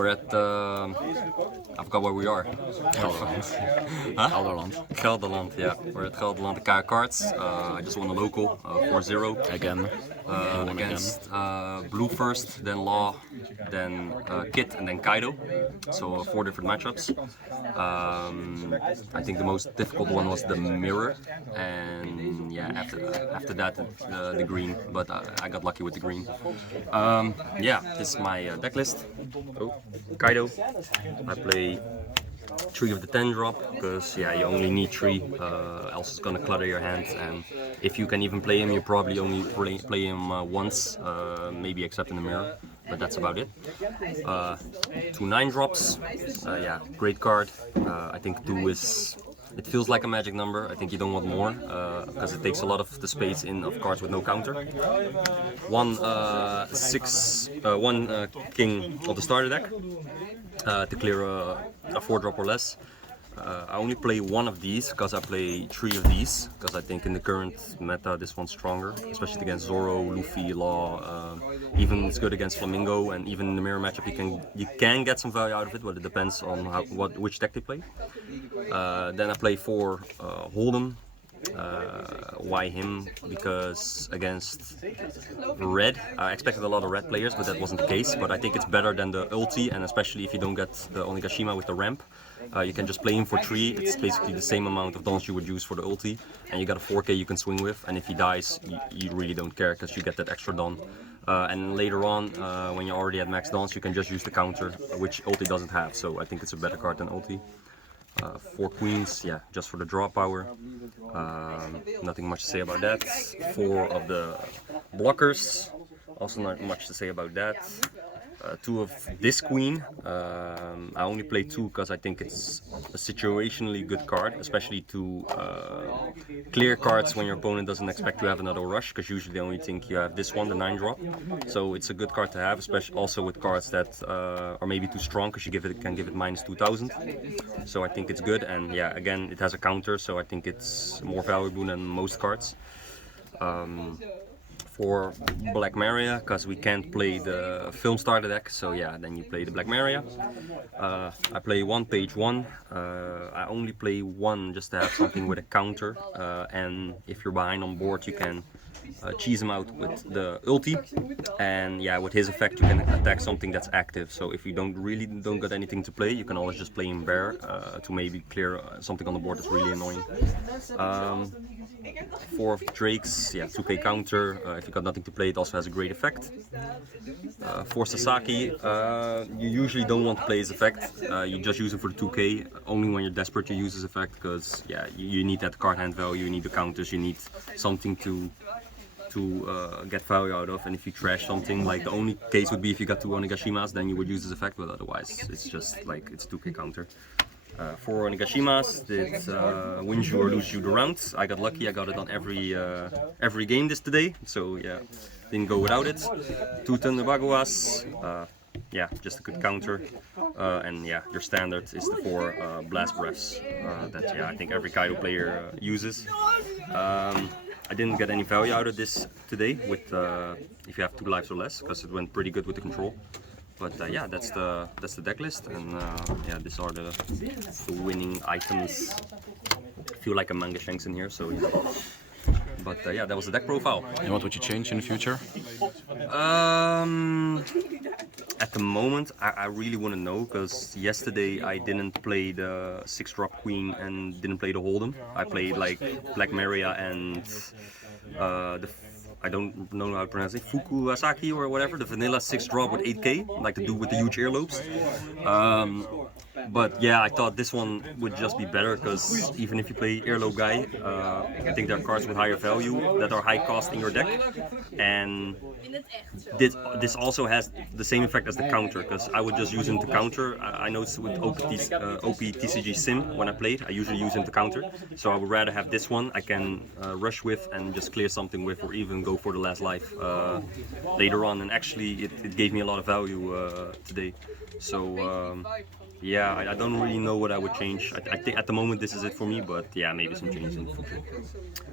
We're at, I forgot where we are. Gelderland. Huh? Gelderland. Gelderland, yeah. We're at Gelderland, the Kaya Cards. I just won the local, 4-0. Again. Against Blue first, then Law, then Kit, and then Kaido. So 4 different matchups. I think the most difficult one was the mirror, and yeah, after that the green. But I got lucky with the green. Yeah, this is my deck list. Oh, Kaido. I play 3 of the 10 drop, because yeah, you only need 3, else it's gonna clutter your hand, and if you can even play him, you probably only play him once, maybe except in the mirror, but that's about it. 2 9 drops, yeah, great card. I think 2 is, it feels like a magic number. I think you don't want more, because it takes a lot of the space in of cards with no counter. 1 king of the starter deck, to clear a 4 drop or less. I only play 1 of these because I play 3 of these, because I think in the current meta this one's stronger, especially against Zoro, Luffy, Law. Even it's good against Flamingo, and even in the mirror matchup you can get some value out of it, but it depends on which deck they play. Then I play 4 Hold'em. Why him? Because against red, I expected a lot of red players, but that wasn't the case. But I think it's better than the ulti, and especially if you don't get the Onigashima with the ramp, you can just play him for 3. It's basically the same amount of dons you would use for the ulti, and you got a 4k you can swing with, and if he dies, you really don't care, because you get that extra don. And later on, when you're already at max dons, you can just use the counter, which ulti doesn't have, so I think it's a better card than ulti. 4 queens, yeah, just for the draw power. Nothing much to say about that. 4 of the blockers, also not much to say about that. 2 of this queen. I only play 2 because I think it's a situationally good card, especially to clear cards when your opponent doesn't expect to have another rush, because usually they only think you have this one, the 9 drop. So it's a good card to have, especially also with cards that are maybe too strong, because you can give it minus 2000. So I think it's good, and yeah, again, it has a counter, so I think it's more valuable than most cards. For Black Maria, because we can't play the film starter deck, so yeah, then you play the Black Maria. I play 1 page 1. I only play 1 just to have something with a counter, and if you're behind on board, you can cheese him out with the ulti, and yeah, with his effect you can attack something that's active. So if you don't got anything to play, you can always just play him bear to maybe clear something on the board that's really annoying. 4 of Drakes, yeah, 2k counter. If you got nothing to play, it also has a great effect. 4 Sasaki, you usually don't want to play his effect. You just use him for the 2k, only when you're desperate to use his effect, because yeah, you need that card hand value, you need the counters, you need something to get value out of. And if you trash something, like the only case would be if you got 2 Onigashimas, then you would use his effect, but otherwise it's just like it's 2k counter. 4 Onigashimas did wins you or lose you the round. I got lucky, I got it on every game today, so yeah, didn't go without it. 2 Thunderbaguas, yeah, just a good counter. And yeah, your standard is the 4 Blast Breaths that yeah, I think every Kaido player uses. I didn't get any value out of this today with if you have 2 lives or less, because it went pretty good with the control. But yeah, that's the deck list, and yeah, these are the winning items. I feel like a manga shanks in here, so yeah. But yeah, that was the deck profile. And what would you change in the future? At the moment, I really want to know, because yesterday I didn't play the 6 drop queen and didn't play the Hold'em. I played like Black Maria and I don't know how to pronounce it, Fukuasaki or whatever, the vanilla 6 drop with 8k, like the dude with the huge earlobes. But yeah, I thought this one would just be better, because even if you play earlobe guy, I think there are cards with higher value that are high cost in your deck. And this also has the same effect as the counter, because I would just use him to counter. I noticed with OP TCG Sim, when I played, I usually use him to counter. So I would rather have this one I can rush with and just clear something with, or even go for the last life later on. And actually it gave me a lot of value today. So yeah, I don't really know what I would change. I think at the moment this is it for me, but yeah, maybe some changes in the future.